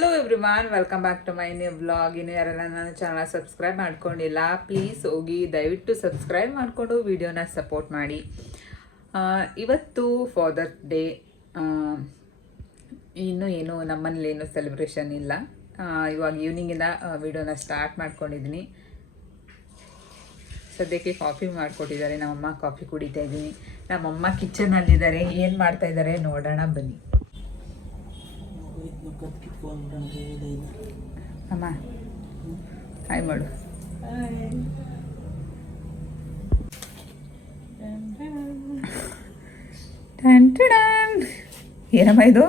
Hello everyone, welcome back to my new vlog. ಇನ್ನು ಯಾರೆಲ್ಲ ನನ್ನ ಚಾನಲ್ ಸಬ್ಸ್ಕ್ರೈಬ್ ಮಾಡ್ಕೊಂಡಿಲ್ಲ, ಪ್ಲೀಸ್ ಹೋಗಿ ದಯವಿಟ್ಟು ಸಬ್ಸ್ಕ್ರೈಬ್ ಮಾಡಿಕೊಂಡು ವಿಡಿಯೋನ ಸಪೋರ್ಟ್ ಮಾಡಿ. ಇವತ್ತು ಫಾದರ್ಸ್ ಡೇ. ಇನ್ನೂ ಏನು ನಮ್ಮನೇಲಿ ಏನೂ ಸೆಲೆಬ್ರೇಷನ್ ಇಲ್ಲ. ಇವಾಗ ಈವ್ನಿಂಗಿಂದ ವಿಡಿಯೋನ ಸ್ಟಾರ್ಟ್ ಮಾಡ್ಕೊಂಡಿದ್ದೀನಿ. ಸದ್ಯಕ್ಕೆ ಕಾಫಿ ಮಾಡಿಕೊಟ್ಟಿದ್ದಾರೆ ನಮ್ಮಮ್ಮ, ಕಾಫಿ ಕುಡಿತಾ ಇದ್ದೀನಿ. ನಮ್ಮಮ್ಮ ಕಿಚನಲ್ಲಿದ್ದಾರೆ, ಏನು ಮಾಡ್ತಾ ಇದ್ದಾರೆ ನೋಡೋಣ ಬನ್ನಿ. ಅಮ್ಮ ಹಾಯ್ ಮಾಡು. ಏನಮ್ಮ ಇದು?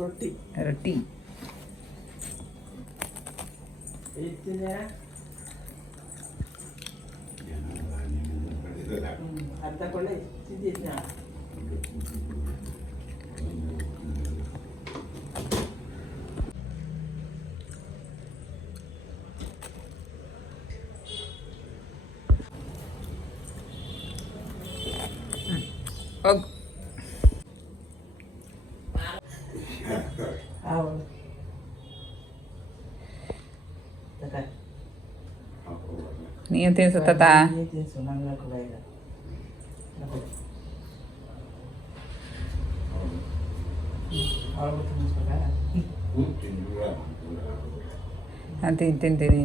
ರೊಟ್ಟಿ. ರೊಟ್ಟಿ ಹೋಗು. ನೀನು ತಿನ್ಸುತ್ತ ನಾನು ತಿಂತೀನಿ.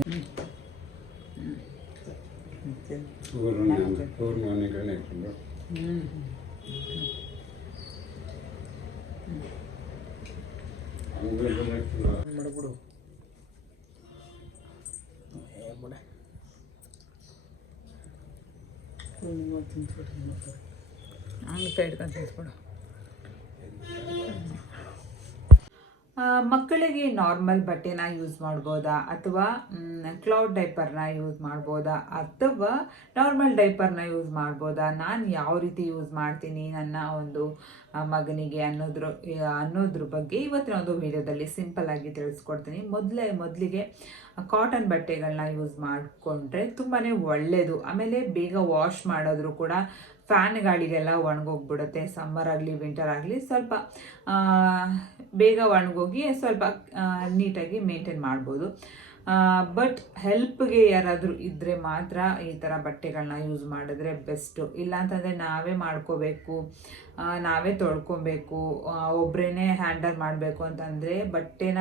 ಮಕ್ಕಳಿಗೆ ನಾರ್ಮಲ್ ಬಟ್ಟೆನ ಯೂಸ್ ಮಾಡ್ಬೋದಾ, ಅಥವಾ ಕ್ಲೌಡ್ ಡೈಪರ್ನ ಯೂಸ್ ಮಾಡ್ಬೋದಾ, ಅಥವಾ ನಾರ್ಮಲ್ ಡೈಪರ್ನ ಯೂಸ್ ಮಾಡ್ಬೋದಾ, ನಾನು ಯಾವ ರೀತಿ ಯೂಸ್ ಮಾಡ್ತೀನಿ ನನ್ನ ಒಂದು ಮಗನಿಗೆ ಅನ್ನೋದ್ರ ಬಗ್ಗೆ ಇವತ್ತಿನ ಒಂದು ವಿಡಿಯೋದಲ್ಲಿ ಸಿಂಪಲ್ ಆಗಿ ತಿಳಿಸ್ಕೊಡ್ತೀನಿ. ಮೊದಲಿಗೆ ಕಾಟನ್ ಬಟ್ಟೆಗಳನ್ನ ಯೂಸ್ ಮಾಡಿಕೊಂಡ್ರೆ ತುಂಬಾ ಒಳ್ಳೆಯದು. ಆಮೇಲೆ ಬೇಗ ವಾಶ್ ಮಾಡೋದ್ರು ಕೂಡ ಫ್ಯಾನ್ ಗಾಳಿಗೆಲ್ಲ ಒಣಗೋಗ್ಬಿಡುತ್ತೆ. ಸಮ್ಮರ್ ಆಗಲಿ ವಿಂಟರ್ ಆಗಲಿ ಸ್ವಲ್ಪ ಬೇಗ ಒಣಗೋಗಿ ಸ್ವಲ್ಪ ನೀಟಾಗಿ ಮೇಂಟೈನ್ ಮಾಡ್ಬೋದು. ಬಟ್ ಹೆಲ್ಪ್ಗೆ ಯಾರಾದರೂ ಇದ್ದರೆ ಮಾತ್ರ ಈ ಥರ ಬಟ್ಟೆಗಳನ್ನ ಯೂಸ್ ಮಾಡಿದ್ರೆ ಬೆಸ್ಟು. ಇಲ್ಲಾಂತಂದರೆ ನಾವೇ ಮಾಡ್ಕೋಬೇಕು, ನಾವೇ ತೊಳ್ಕೊಬೇಕು, ಒಬ್ಬರೇ ಹ್ಯಾಂಡಲ್ ಮಾಡಬೇಕು ಅಂತಂದರೆ ಬಟ್ಟೆನ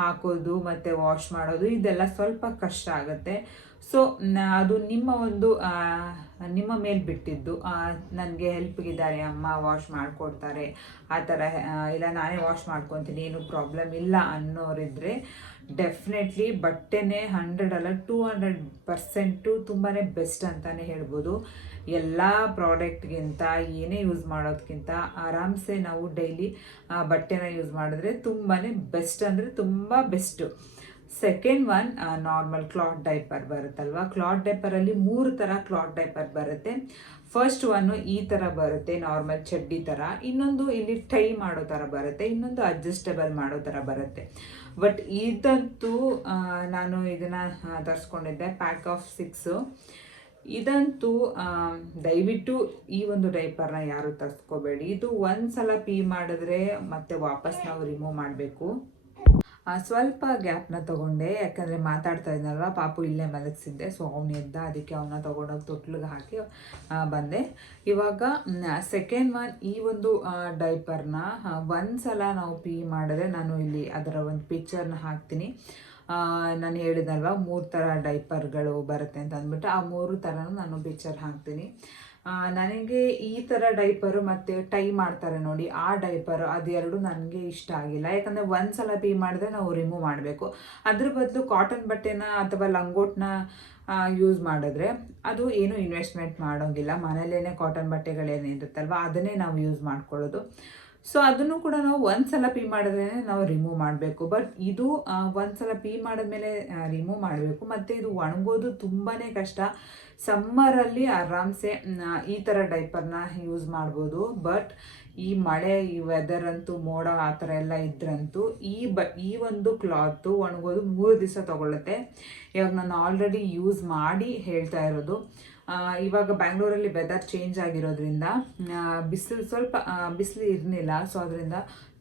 ಹಾಕೋದು ಮತ್ತು ವಾಶ್ ಮಾಡೋದು ಇದೆಲ್ಲ ಸ್ವಲ್ಪ ಕಷ್ಟ ಆಗುತ್ತೆ. ಸೊ ಅದು ನಿಮ್ಮ ಮೇಲೆ ಬಿಟ್ಟಿದ್ದು. ನನಗೆ ಹೆಲ್ಪ್ಗಿದ್ದಾರೆ, ಅಮ್ಮ ವಾಶ್ ಮಾಡಿಕೊಡ್ತಾರೆ, ಆ ಥರ ಇಲ್ಲ ನಾನೇ ವಾಶ್ ಮಾಡ್ಕೊತೀನಿ, ಏನು ಪ್ರಾಬ್ಲಮ್ ಇಲ್ಲ ಅನ್ನೋರಿದ್ರೆ ಡೆಫಿನೆಟ್ಲಿ ಬಟ್ಟೆನೇ 100 ಅಲ್ಲ 200% ತುಂಬಾ ಬೆಸ್ಟ್ ಅಂತಲೇ ಹೇಳ್ಬೋದು. ಎಲ್ಲ ಪ್ರಾಡಕ್ಟ್ಗಿಂತ ಏನೇ ಯೂಸ್ ಮಾಡೋದಕ್ಕಿಂತ ಆರಾಮ್ಸೆ ನಾವು ಡೈಲಿ ಬಟ್ಟೆನ ಯೂಸ್ ಮಾಡಿದ್ರೆ ತುಂಬಾ ಬೆಸ್ಟ್ ಅಂದರೆ ತುಂಬ best. Second one normal cloth diaper ಬರುತ್ತಲ್ವ. ಕ್ಲಾತ್ ಡೈಪರಲ್ಲಿ 3 ಥರ ಕ್ಲಾತ್ ಡೈಪರ್ ಬರುತ್ತೆ. ಫಸ್ಟ್ ಒನ್ನು ಈ ಥರ ಬರುತ್ತೆ, ನಾರ್ಮಲ್ ಚಡ್ಡಿ ಥರ. ಇನ್ನೊಂದು ಇಲ್ಲಿ ಟೈ ಮಾಡೋ ಥರ ಬರುತ್ತೆ, ಇನ್ನೊಂದು ಅಡ್ಜಸ್ಟಬಲ್ ಮಾಡೋ ಥರ ಬರುತ್ತೆ. ಬಟ್ ಇದಂತೂ ನಾನು ಇದನ್ನು ತರಿಸ್ಕೊಂಡಿದ್ದೆ, ಪ್ಯಾಕ್ ಆಫ್ 6. ಇದಂತೂ ದಯವಿಟ್ಟು ಈ ಒಂದು ಡೈಪರ್ನ ಯಾರು ತರಿಸ್ಕೋಬೇಡಿ. ಇದು ಒಂದು ಸಲ ಪೀ ಮಾಡಿದ್ರೆ ಮತ್ತೆ ವಾಪಸ್ ನಾವು ರಿಮೂವ್ ಮಾಡಬೇಕು. ಸ್ವಲ್ಪ ಗ್ಯಾಪ್ನ ತೊಗೊಂಡೆ, ಯಾಕಂದರೆ ಮಾತಾಡ್ತಾ ಇದ್ನಲ್ವ, ಪಾಪು ಇಲ್ಲೇ ಮಲಗಿಸಿದ್ದೆ. ಸೊ ಅವನು ಎದ್ದ, ಅದಕ್ಕೆ ಅವನ್ನ ತೊಗೊಂಡೋಗಿ ತೊಟ್ಲಿಗೆ ಹಾಕಿ ಬಂದೆ. ಇವಾಗ ಸೆಕೆಂಡ್ ಒನ್, ಈ ಒಂದು ಡೈಪರ್ನ ಒಂದು ಸಲ ನಾವು ಪೀ ಮಾಡಿದ್ರೆ, ನಾನು ಇಲ್ಲಿ ಅದರ ಒಂದು ಪಿಕ್ಚರ್ನ ಹಾಕ್ತೀನಿ. ನಾನು ಹೇಳಿದಲ್ವ 3 ಥರ ಡೈಪರ್ಗಳು ಬರುತ್ತೆ ಅಂತ ಅಂದ್ಬಿಟ್ಟು, ಆ 3 ಥರನೂ ನಾನು ಪಿಕ್ಚರ್ ಹಾಕ್ತೀನಿ. ನನಗೆ ಈ ಥರ ಡೈಪರು ಮತ್ತು ಟೈ ಮಾಡ್ತಾರೆ ನೋಡಿ, ಆ ಡೈಪರು ಅದೆರಡು ನನಗೆ ಇಷ್ಟ ಆಗಿಲ್ಲ. ಯಾಕಂದರೆ ಒಂದು ಸಲ ಪೀ ಮಾಡಿದ್ರೆ ನಾವು ರಿಮೂವ್ ಮಾಡಬೇಕು. ಅದ್ರ ಬದಲು ಕಾಟನ್ ಬಟ್ಟೆನ ಅಥವಾ ಲಂಗೋಟ್ನ ಯೂಸ್ ಮಾಡಿದ್ರೆ ಅದು ಏನು ಇನ್ವೆಸ್ಟ್ಮೆಂಟ್ ಮಾಡೋಂಗಿಲ್ಲ. ಮನೇಲೇ ಕಾಟನ್ ಬಟ್ಟೆಗಳೇನಿರುತ್ತಲ್ವ ಅದನ್ನೇ ನಾವು ಯೂಸ್ ಮಾಡ್ಕೊಳ್ಳೋದು. ಸೊ ಅದನ್ನು ಕೂಡ ನಾವು ಒಂದು ಸಲ ಪೀ ಮಾಡಿದ್ರೇ ನಾವು ರಿಮೂವ್ ಮಾಡಬೇಕು. ಬಟ್ ಇದು ಒಂದು ಸಲ ಪೀ ಮಾಡಿದ್ಮೇಲೆ ರಿಮೂವ್ ಮಾಡಬೇಕು, ಮತ್ತು ಇದು ಒಣಗೋದು ತುಂಬಾ ಕಷ್ಟ. ಸಮ್ಮರಲ್ಲಿ ಆರಾಮ್ಸೆ ಈ ಥರ ಡೈಪರ್ನ ಯೂಸ್ ಮಾಡ್ಬೋದು. ಬಟ್ ಈ ಮಳೆ, ಈ ವೆದರ್ ಅಂತೂ, ಮೋಡ ಆ ಥರ ಎಲ್ಲ ಇದ್ರಂತೂ ಈ ಒಂದು ಕ್ಲಾತು ಒಣಗೋದು 3 ದಿವಸ ತೊಗೊಳುತ್ತೆ. ಇವಾಗ ನಾನು ಆಲ್ರೆಡಿ ಯೂಸ್ ಮಾಡಿ ಹೇಳ್ತಾ ಇರೋದು. ಇವಾಗ ಬ್ಯಾಂಗ್ಳೂರಲ್ಲಿ ವೆದರ್ ಚೇಂಜ್ ಆಗಿರೋದ್ರಿಂದ ಬಿಸಿಲು ಸ್ವಲ್ಪ ಬಿಸಿಲು ಇರಲಿಲ್ಲ. ಸೊ ಅದರಿಂದ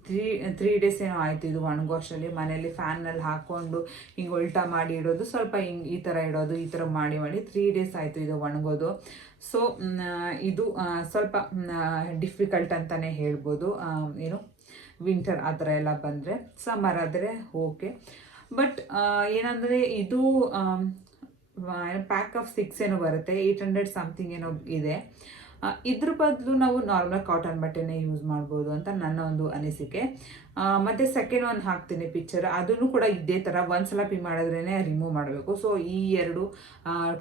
ತ್ರೀ ಡೇಸ್ ಏನೋ ಆಯಿತು ಇದು ಒಣಗೋ ಅಷ್ಟರಲ್ಲಿ. ಮನೇಲಿ ಫ್ಯಾನಲ್ಲಿ ಹಾಕ್ಕೊಂಡು ಹಿಂಗೆ ಉಲ್ಟಾ ಮಾಡಿ ಇಡೋದು, ಸ್ವಲ್ಪ ಹಿಂಗೆ ಈ ಥರ ಇಡೋದು, ಈ ಥರ ಮಾಡಿ 3 ಡೇಸ್ ಆಯಿತು ಇದು ಒಣಗೋದು. ಸೊ ಇದು ಸ್ವಲ್ಪ ಡಿಫಿಕಲ್ಟ್ ಅಂತಲೇ ಹೇಳ್ಬೋದು. ಏನು ವಿಂಟರ್ ಆ ಥರ ಎಲ್ಲ ಬಂದರೆ. ಸಮ್ಮರ್ ಆದರೆ ಓಕೆ. ಬಟ್ ಏನಂದರೆ ಇದು ಪ್ಯಾಕ್ ಆಫ್ 6 ಏನೋ ಬರುತ್ತೆ, 800 ಸಮಥಿಂಗ್ ಏನೋ ಇದೆ. ಇದ್ರ ಬದಲು ನಾವು ನಾರ್ಮಲ್ ಕಾಟನ್ ಬಟ್ಟೆನೇ ಯೂಸ್ ಮಾಡ್ಬೋದು ಅಂತ ನನ್ನ ಒಂದು ಅನಿಸಿಕೆ. ಮತ್ತು ಸೆಕೆಂಡ್ ಒನ್ ಹಾಕ್ತೀನಿ ಪಿಕ್ಚರ್, ಅದನ್ನು ಕೂಡ ಇದೇ ಥರ ಒಂದ್ಸಲ ಪಿ ಮಾಡಿದ್ರೇ ರಿಮೂವ್ ಮಾಡಬೇಕು. ಸೊ ಈ 2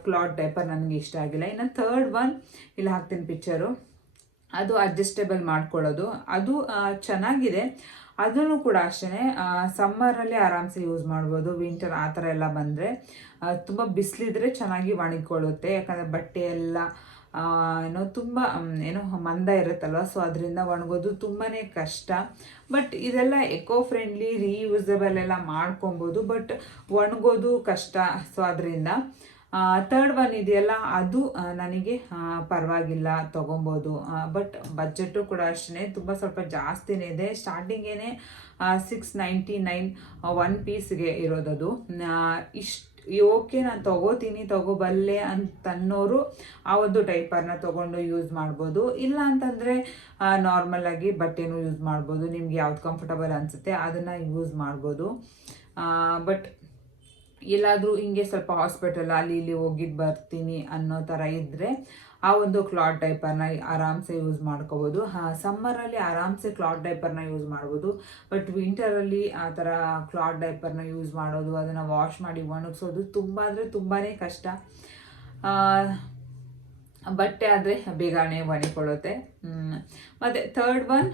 ಕ್ಲಾತ್ ಡೈಪರ್ ನನಗೆ ಇಷ್ಟ ಆಗಿಲ್ಲ. ಇನ್ನು ಥರ್ಡ್ ಒನ್ ಇಲ್ಲಿ ಹಾಕ್ತೀನಿ ಪಿಕ್ಚರು, ಅದು ಅಡ್ಜಸ್ಟೇಬಲ್ ಮಾಡ್ಕೊಳ್ಳೋದು, ಅದು ಚೆನ್ನಾಗಿದೆ. ಅದನ್ನು ಕೂಡ ಅಷ್ಟೇ ಸಮ್ಮರಲ್ಲಿ ಆರಾಮ್ಸೆ ಯೂಸ್ ಮಾಡ್ಬೋದು. ವಿಂಟರ್ ಆ ಥರ ಎಲ್ಲ ಬಂದರೆ ತುಂಬ ಬಿಸಿಲಿದ್ರೆ ಚೆನ್ನಾಗಿ ಒಣಗಿಕೊಳ್ಳುತ್ತೆ, ಯಾಕಂದರೆ ಬಟ್ಟೆ ಎಲ್ಲ ತುಂಬ ಮಂದ ಇರುತ್ತಲ್ವ. ಸೊ ಅದರಿಂದ ಒಣಗೋದು ತುಂಬಾ ಕಷ್ಟ. ಬಟ್ ಇದೆಲ್ಲ ಎಕೋ ಫ್ರೆಂಡ್ಲಿ, ರೀಯೂಸಬಲ್ ಎಲ್ಲ ಮಾಡ್ಕೊಬೋದು, ಬಟ್ ಒಣಗೋದು ಕಷ್ಟ. ಸೊ ಅದರಿಂದ ಥರ್ಡ್ ಒನ್ ಇದೆಯಲ್ಲ ಅದು ನನಗೆ ಪರವಾಗಿಲ್ಲ, ತೊಗೊಬೋದು. ಬಟ್ ಬಜೆಟು ಕೂಡ ಅಷ್ಟೇ ತುಂಬ ಸ್ವಲ್ಪ ಜಾಸ್ತಿನೇ ಇದೆ. ಸ್ಟಾರ್ಟಿಂಗೇ 699 1 ಪೀಸ್ಗೆ ಇರೋದದು. ಓಕೆ ನಾನು ತೊಗೋಬಲ್ಲೆ ಅಂತನ್ನೋರು ಆ ಒಂದು ಡೈಪರ್ನ ತೊಗೊಂಡು ಯೂಸ್ ಮಾಡ್ಬೋದು. ಇಲ್ಲ ಅಂತಂದರೆ ನಾರ್ಮಲಾಗಿ ಬಟ್ಟೆನೂ ಯೂಸ್ ಮಾಡ್ಬೋದು. ನಿಮ್ಗೆ ಯಾವ್ದು ಕಂಫರ್ಟಬಲ್ ಅನಿಸುತ್ತೆ ಅದನ್ನು ಯೂಸ್ ಮಾಡ್ಬೋದು. ಬಟ್ ಎಲ್ಲಾದರೂ ಹಿಂಗೆ ಸ್ವಲ್ಪ ಹಾಸ್ಪಿಟಲ್ ಅಲ್ಲಿ ಇಲ್ಲಿ ಹೋಗಿದ್ದು ಬರ್ತೀನಿ ಅನ್ನೋ ಥರ ಇದ್ದರೆ ಆ ಒಂದು ಕ್ಲಾತ್ ಡೈಪರ್ನ ಆರಾಮ್ಸೆ ಯೂಸ್ ಮಾಡ್ಕೋಬೋದು. ಸಮ್ಮರಲ್ಲಿ ಆರಾಮ್ಸೆ ಕ್ಲಾತ್ ಡೈಪರ್ನ ಯೂಸ್ ಮಾಡ್ಬೋದು. ಬಟ್ ವಿಂಟರಲ್ಲಿ ಆ ಥರ ಕ್ಲಾತ್ ಡೈಪರ್ನ ಯೂಸ್ ಮಾಡೋದು, ಅದನ್ನು ವಾಶ್ ಮಾಡಿ ಒಣಗಿಸೋದು ತುಂಬ ಅಂದರೆ ತುಂಬಾ ಕಷ್ಟ. ಬಟ್ಟೆ ಆದರೆ ಬೇಗನೆ ಒಣಗಿಕೊಳ್ಳುತ್ತೆ. ಮತ್ತು ಥರ್ಡ್ ಒನ್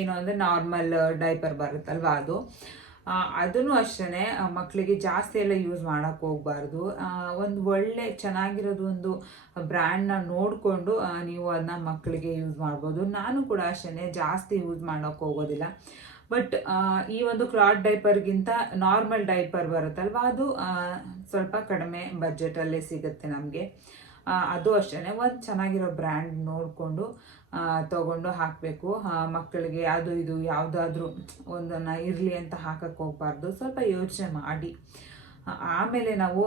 ಏನು ಅಂದರೆ ನಾರ್ಮಲ್ ಡೈಪರ್ ಬರುತ್ತಲ್ವ ಅದು. ಅದನ್ನು ಅಷ್ಟೇ ಮಕ್ಕಳಿಗೆ ಜಾಸ್ತಿ ಎಲ್ಲ ಯೂಸ್ ಮಾಡೋಕ್ಕೆ ಹೋಗಬಾರ್ದು. ಒಂದು ಒಳ್ಳೆ ಚೆನ್ನಾಗಿರೋದು ಒಂದು ಬ್ರ್ಯಾಂಡ್ನ ನೋಡಿಕೊಂಡು ನೀವು ಅದನ್ನ ಮಕ್ಕಳಿಗೆ ಯೂಸ್ ಮಾಡ್ಬೋದು. ನಾನು ಕೂಡ ಅಷ್ಟೇ ಜಾಸ್ತಿ ಯೂಸ್ ಮಾಡೋಕ್ಕೆ ಹೋಗೋದಿಲ್ಲ. ಬಟ್ ಈ ಒಂದು ಕ್ಲಾತ್ ಡೈಪರ್ಗಿಂತ ನಾರ್ಮಲ್ ಡೈಪರ್ ಬರುತ್ತಲ್ವ ಅದು ಸ್ವಲ್ಪ ಕಡಿಮೆ ಬಜೆಟಲ್ಲೇ ಸಿಗುತ್ತೆ ನಮಗೆ. ಅದು ಅಷ್ಟೇ ಒಂದು ಚೆನ್ನಾಗಿರೋ ಬ್ರ್ಯಾಂಡ್ ನೋಡಿಕೊಂಡು ತೊಗೊಂಡು ಹಾಕಬೇಕು. ಮಕ್ಕಳಿಗೆ ಅದು ಇದು ಯಾವುದಾದ್ರೂ ಒಂದನ್ನು ಇರಲಿ ಅಂತ ಹಾಕಕ್ಕೆ ಹೋಗಬಾರ್ದು. ಸ್ವಲ್ಪ ಯೋಚನೆ ಮಾಡಿ ಆಮೇಲೆ ನಾವು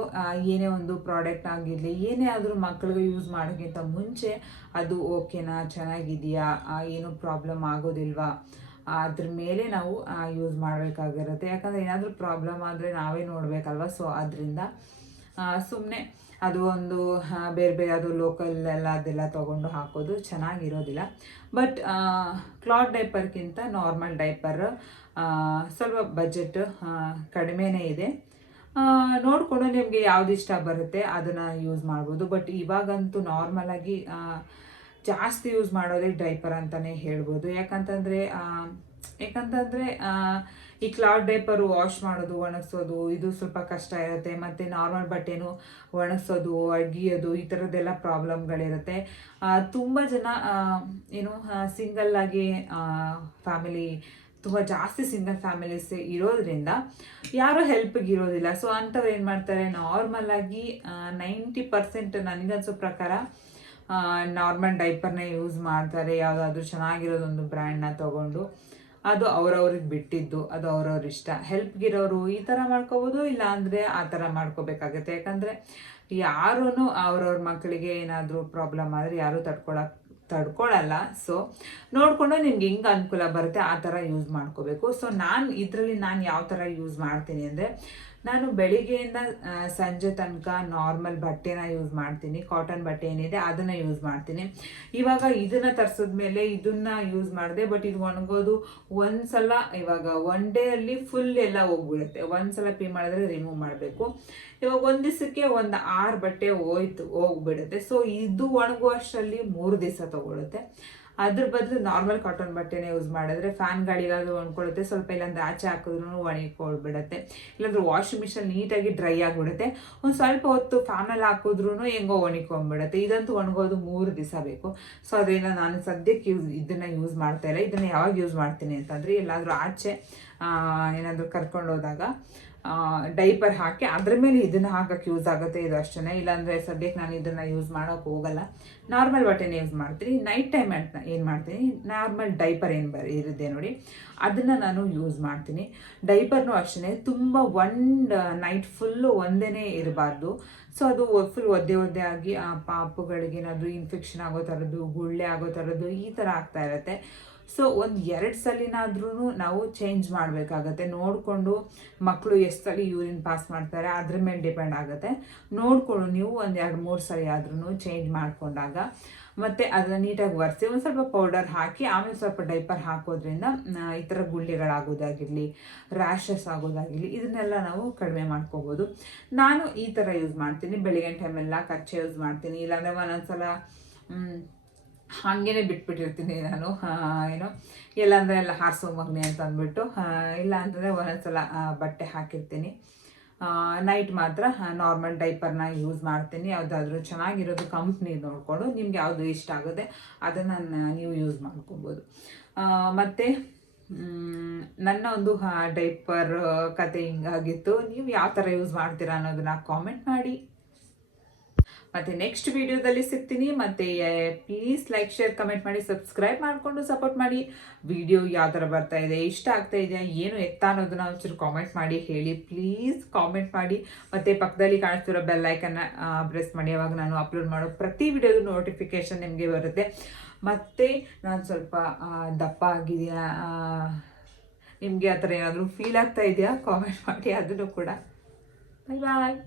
ಏನೇ ಒಂದು ಪ್ರಾಡಕ್ಟ್ ಆಗಿರಲಿ, ಏನೇ ಆದರೂ ಮಕ್ಕಳಿಗೆ ಯೂಸ್ ಮಾಡೋಕ್ಕಿಂತ ಮುಂಚೆ ಅದು ಓಕೆನಾ, ಚೆನ್ನಾಗಿದೆಯಾ, ಏನೂ ಪ್ರಾಬ್ಲಮ್ ಆಗೋದಿಲ್ವಾ ಅದ್ರ ಮೇಲೆ ನಾವು ಯೂಸ್ ಮಾಡಬೇಕಾಗಿರುತ್ತೆ. ಯಾಕಂದರೆ ಏನಾದರೂ ಪ್ರಾಬ್ಲಮ್ ಆದರೆ ನಾವೇ ನೋಡಬೇಕಲ್ವ. ಸೊ ಅದರಿಂದ ಸುಮ್ಮನೆ ಅದು ಒಂದು ಬೇರೆ ಅದು ಲೋಕಲ್ ಎಲ್ಲ ಅದೆಲ್ಲ ತೊಗೊಂಡು ಹಾಕೋದು ಚೆನ್ನಾಗಿರೋದಿಲ್ಲ. ಬಟ್ ಕ್ಲಾತ್ ಡೈಪರ್ಗಿಂತ ನಾರ್ಮಲ್ ಡೈಪರ್ ಸ್ವಲ್ಪ ಬಜೆಟ್ ಕಡಿಮೆನೇ ಇದೆ. ನೋಡಿಕೊಂಡು ನಿಮಗೆ ಯಾವ್ದು ಇಷ್ಟ ಬರುತ್ತೆ ಅದನ್ನು ಯೂಸ್ ಮಾಡ್ಬೋದು. ಬಟ್ ಇವಾಗಂತೂ ನಾರ್ಮಲಾಗಿ ಜಾಸ್ತಿ ಯೂಸ್ ಮಾಡೋದೇ ಡೈಪರ್ ಅಂತಲೇ ಹೇಳ್ಬೋದು. ಯಾಕಂತಂದರೆ ಈ ಕ್ಲಾತ್ ಡೈಪರು ವಾಶ್ ಮಾಡೋದು, ಒಣಗಿಸೋದು ಇದು ಸ್ವಲ್ಪ ಕಷ್ಟ ಇರುತ್ತೆ. ಮತ್ತು ನಾರ್ಮಲ್ ಬಟ್ಟೆನೂ ಒಣಗಿಸೋದು, ಒಗೆಯೋದು ಈ ಥರದ್ದೆಲ್ಲ ಪ್ರಾಬ್ಲಮ್ಗಳಿರುತ್ತೆ. ತುಂಬ ಜನ ಸಿಂಗಲ್ಲಾಗಿ ಫ್ಯಾಮಿಲಿ, ತುಂಬ ಜಾಸ್ತಿ ಸಿಂಗಲ್ ಫ್ಯಾಮಿಲೀಸ್ ಇರೋದ್ರಿಂದ ಯಾರೂ ಹೆಲ್ಪಿಗೆ ಇರೋದಿಲ್ಲ. ಸೊ ಅಂಥವ್ರು ಏನು ಮಾಡ್ತಾರೆ, ನಾರ್ಮಲಾಗಿ 90% ನನಗನ್ಸೋ ಪ್ರಕಾರ ನಾರ್ಮಲ್ ಡೈಪರ್ನ ಯೂಸ್ ಮಾಡ್ತಾರೆ. ಯಾವುದಾದ್ರೂ ಚೆನ್ನಾಗಿರೋದೊಂದು ಬ್ರ್ಯಾಂಡ್ನ ತೊಗೊಂಡು. ಅದು ಅವ್ರವ್ರಿಗೆ ಬಿಟ್ಟಿದ್ದು, ಅದು ಅವ್ರವ್ರ ಇಷ್ಟ. ಹೆಲ್ಪ್ಗಿರೋರು ಈ ಥರ ಮಾಡ್ಕೋಬೋದು, ಇಲ್ಲ ಅಂದರೆ ಆ ಥರ ಮಾಡ್ಕೋಬೇಕಾಗತ್ತೆ. ಯಾಕಂದರೆ ಯಾರೂ ಅವ್ರವ್ರ ಮಕ್ಕಳಿಗೆ ಏನಾದರೂ ಪ್ರಾಬ್ಲಮ್ ಆದರೆ ಯಾರೂ ತಡ್ಕೊಳ್ಳಲ್ಲ. ಸೊ ನೋಡಿಕೊಂಡು ನಿಮ್ಗೆ ಹೆಂಗೆ ಅನುಕೂಲ ಬರುತ್ತೆ ಆ ಥರ ಯೂಸ್ ಮಾಡ್ಕೋಬೇಕು. ಸೊ ನಾನು ಯಾವ ಥರ ಯೂಸ್ ಮಾಡ್ತೀನಿ ಅಂದರೆ, ನಾನು ಬೆಳಿಗ್ಗೆಯಿಂದ ಸಂಜೆ ತನಕ ನಾರ್ಮಲ್ ಬಟ್ಟೆನ ಯೂಸ್ ಮಾಡ್ತೀನಿ. ಕಾಟನ್ ಬಟ್ಟೆ ಏನಿದೆ ಅದನ್ನು ಯೂಸ್ ಮಾಡ್ತೀನಿ. ಇವಾಗ ಇದನ್ನು ತರಿಸಿದ್ಮೇಲೆ ಇದನ್ನು ಯೂಸ್ ಮಾಡಿದೆ. ಬಟ್ ಇದು ಒಣಗೋದು ಒಂದ್ಸಲ, ಇವಾಗ 1 ಡೇಯಲ್ಲಿ ಫುಲ್ ಎಲ್ಲ ಹೋಗ್ಬಿಡುತ್ತೆ. ಒಂದ್ಸಲ ಪೇ ಮಾಡಿದ್ರೆ ರಿಮೂವ್ ಮಾಡಬೇಕು. ಇವಾಗ ಒಂದು ದಿವಸಕ್ಕೆ ಒಂದು 6 ಬಟ್ಟೆ ಹೋಗ್ಬಿಡುತ್ತೆ. ಸೊ ಇದು ಒಣಗುವಷ್ಟರಲ್ಲಿ 3 ದಿವಸ ತೊಗೊಳುತ್ತೆ. ಅದ್ರ ಬದಲು ನಾರ್ಮಲ್ ಕಾಟನ್ ಬಟ್ಟೆನೇ ಯೂಸ್ ಮಾಡಿದ್ರೆ ಫ್ಯಾನ್ ಗಾಳಿಗಾದ್ರೂ ಒಣ್ಕೊಳ್ಳುತ್ತೆ, ಸ್ವಲ್ಪ ಇಲ್ಲಾಂದ್ರೆ ಆಚೆ ಹಾಕಿದ್ರೂ ಒಣಗಿಕೊಳ್ಬಿಡುತ್ತೆ, ಇಲ್ಲಾಂದ್ರೆ ವಾಷಿಂಗ್ ಮಿಷನ್ ನೀಟಾಗಿ ಡ್ರೈ ಆಗಿಬಿಡುತ್ತೆ. ಒಂದು ಸ್ವಲ್ಪ ಹೊತ್ತು ಫ್ಯಾನಲ್ಲಿ ಹಾಕಿದ್ರೂ ಹೆಂಗೋ ಒಣಗಿಕೊಂಡ್ಬಿಡುತ್ತೆ. ಇದಂತೂ ಒಣಗೋದು 3 ದಿವಸ ಬೇಕು. ಸೊ ಅದರಿಂದ ನಾನು ಸದ್ಯಕ್ಕೆ ಇದನ್ನು ಯೂಸ್ ಮಾಡ್ತಾ ಇಲ್ಲ. ಇದನ್ನು ಯಾವಾಗ ಯೂಸ್ ಮಾಡ್ತೀನಿ ಅಂತಂದರೆ, ಎಲ್ಲಾದರೂ ಆಚೆ ಏನಾದರೂ ಕರ್ಕೊಂಡು ಹೋದಾಗ ಡೈಪರ್ ಹಾಕಿ ಅದ್ರ ಮೇಲೆ ಇದನ್ನು ಹಾಕಕ್ಕೆ ಯೂಸ್ ಆಗುತ್ತೆ, ಇದು ಅಷ್ಟೇ. ಇಲ್ಲಾಂದರೆ ಸದ್ಯಕ್ಕೆ ನಾನು ಇದನ್ನು ಯೂಸ್ ಮಾಡೋಕ್ಕೆ ಹೋಗಲ್ಲ, ನಾರ್ಮಲ್ ಬಟ್ಟೆನೇ ಯೂಸ್ ಮಾಡ್ತೀನಿ. ನೈಟ್ ಟೈಮ್ ಏನು ಮಾಡ್ತೀನಿ, ನಾರ್ಮಲ್ ಡೈಪರ್ ಏನು ಇರುತ್ತೆ ನೋಡಿ ಅದನ್ನು ನಾನು ಯೂಸ್ ಮಾಡ್ತೀನಿ. ಡೈಪರ್ನೂ ಅಷ್ಟೇ ತುಂಬ ನೈಟ್ ಫುಲ್ಲು ಒಂದೇ ಇರಬಾರ್ದು. ಸೊ ಅದು ಫುಲ್ ಒದ್ದೆ ಆಗಿ ಆ ಪಾಪುಗಳಿಗೆ ಏನಾದರೂ ಇನ್ಫೆಕ್ಷನ್ ಆಗೋ ಥರದ್ದು, ಗುಳ್ಳೆ ಆಗೋ ಥರದ್ದು ಈ ಥರ ಆಗ್ತಾ ಇರುತ್ತೆ. ಸೊ ಒಂದು 2 ಸಲಿನಾದ್ರೂ ನಾವು ಚೇಂಜ್ ಮಾಡಬೇಕಾಗತ್ತೆ. ನೋಡಿಕೊಂಡು ಮಕ್ಕಳು ಎಷ್ಟು ಸಲ ಯೂರಿನ್ ಪಾಸ್ ಮಾಡ್ತಾರೆ ಅದ್ರ ಮೇಲೆ ಡಿಪೆಂಡ್ ಆಗುತ್ತೆ. ನೋಡಿಕೊಂಡು ನೀವು ಒಂದು 2-3 ಸಲ ಆದ್ರೂ ಚೇಂಜ್ ಮಾಡಿಕೊಂಡಾಗ ಮತ್ತು ಅದನ್ನು ನೀಟಾಗಿ ಒರೆಸಿ ಒಂದು ಸ್ವಲ್ಪ ಪೌಡರ್ ಹಾಕಿ ಆಮೇಲೆ ಸ್ವಲ್ಪ ಡೈಪರ್ ಹಾಕೋದ್ರಿಂದ ಈ ಥರ ಗುಳ್ಳೆಗಳಾಗೋದಾಗಿರಲಿ, ರ್ಯಾಷಸ್ ಆಗೋದಾಗಿರಲಿ ಇದನ್ನೆಲ್ಲ ನಾವು ಕಡಿಮೆ ಮಾಡ್ಕೋಬೋದು. ನಾನು ಈ ಥರ ಯೂಸ್ ಮಾಡ್ತೀನಿ. ಬೆಳಿಗ್ಗೆ ಟೈಮೆಲ್ಲ ಕಚ್ಚೆ ಯೂಸ್ ಮಾಡ್ತೀನಿ, ಇಲ್ಲಾಂದರೆ ಒಂದೊಂದ್ಸಲ ಹಾಗೇ ಬಿಟ್ಬಿಟ್ಟಿರ್ತೀನಿ ನಾನು, ಏನೋ ಎಲ್ಲಂದರೆ ಎಲ್ಲ ಹಾರಿಸೋ ಮಗನೆ ಅಂತ ಅಂದ್ಬಿಟ್ಟು, ಇಲ್ಲ ಅಂತಂದರೆ ಒಂದೊಂದ್ಸಲ ಬಟ್ಟೆ ಹಾಕಿರ್ತೀನಿ. ನೈಟ್ ಮಾತ್ರ ನಾರ್ಮಲ್ ಡೈಪರ್ನ ಯೂಸ್ ಮಾಡ್ತೀನಿ. ಯಾವುದಾದ್ರೂ ಚೆನ್ನಾಗಿರೋದು ಕಂಪ್ನಿ ನೋಡಿಕೊಂಡು ನಿಮ್ಗೆ ಯಾವುದು ಇಷ್ಟ ಆಗುತ್ತೆ ಅದನ್ನು ನೀವು ಯೂಸ್ ಮಾಡ್ಕೊಬೋದು. ಮತ್ತು ನನ್ನ ಒಂದು ಡೈಪರ್ ಕತೆ ಹಿಂಗಾಗಿತ್ತು. ನೀವು ಯಾವ ಥರ ಯೂಸ್ ಮಾಡ್ತೀರಾ ಅನ್ನೋದನ್ನ ಕಾಮೆಂಟ್ ಮಾಡಿ. ಮತ್ತು ನೆಕ್ಸ್ಟ್ ವಿಡಿಯೋದಲ್ಲಿ ಸಿಗ್ತೀನಿ. ಮತ್ತು ಪ್ಲೀಸ್ ಲೈಕ್, ಶೇರ್, ಕಮೆಂಟ್ ಮಾಡಿ, ಸಬ್ಸ್ಕ್ರೈಬ್ ಮಾಡಿಕೊಂಡು ಸಪೋರ್ಟ್ ಮಾಡಿ. ವಿಡಿಯೋ ಯಾವ ಥರ ಬರ್ತಾ ಇದೆ, ಇಷ್ಟ ಆಗ್ತಾ ಇದೆಯಾ, ಏನು ಎತ್ತ ಅನ್ನೋದನ್ನ ಒಂಚೂರು ಕಾಮೆಂಟ್ ಮಾಡಿ ಹೇಳಿ, ಪ್ಲೀಸ್ ಕಾಮೆಂಟ್ ಮಾಡಿ. ಮತ್ತು ಪಕ್ಕದಲ್ಲಿ ಕಾಣಿಸ್ತಿರೋ ಬೆಲ್ ಐಕನ್ನ ಪ್ರೆಸ್ ಮಾಡಿ, ಅವಾಗ ನಾನು ಅಪ್ಲೋಡ್ ಮಾಡೋ ಪ್ರತಿ ವಿಡಿಯೋದು ನೋಟಿಫಿಕೇಷನ್ ನಿಮಗೆ ಬರುತ್ತೆ. ಮತ್ತು ನಾನು ಸ್ವಲ್ಪ ದಪ್ಪ ಆಗಿದೆಯಾ, ನಿಮಗೆ ಆ ಥರ ಏನಾದರೂ ಫೀಲ್ ಆಗ್ತಾ ಇದೆಯಾ ಕಾಮೆಂಟ್ ಮಾಡಿ, ಅದನ್ನು ಕೂಡ. ಬಾಯ್ ಬಾಯ್.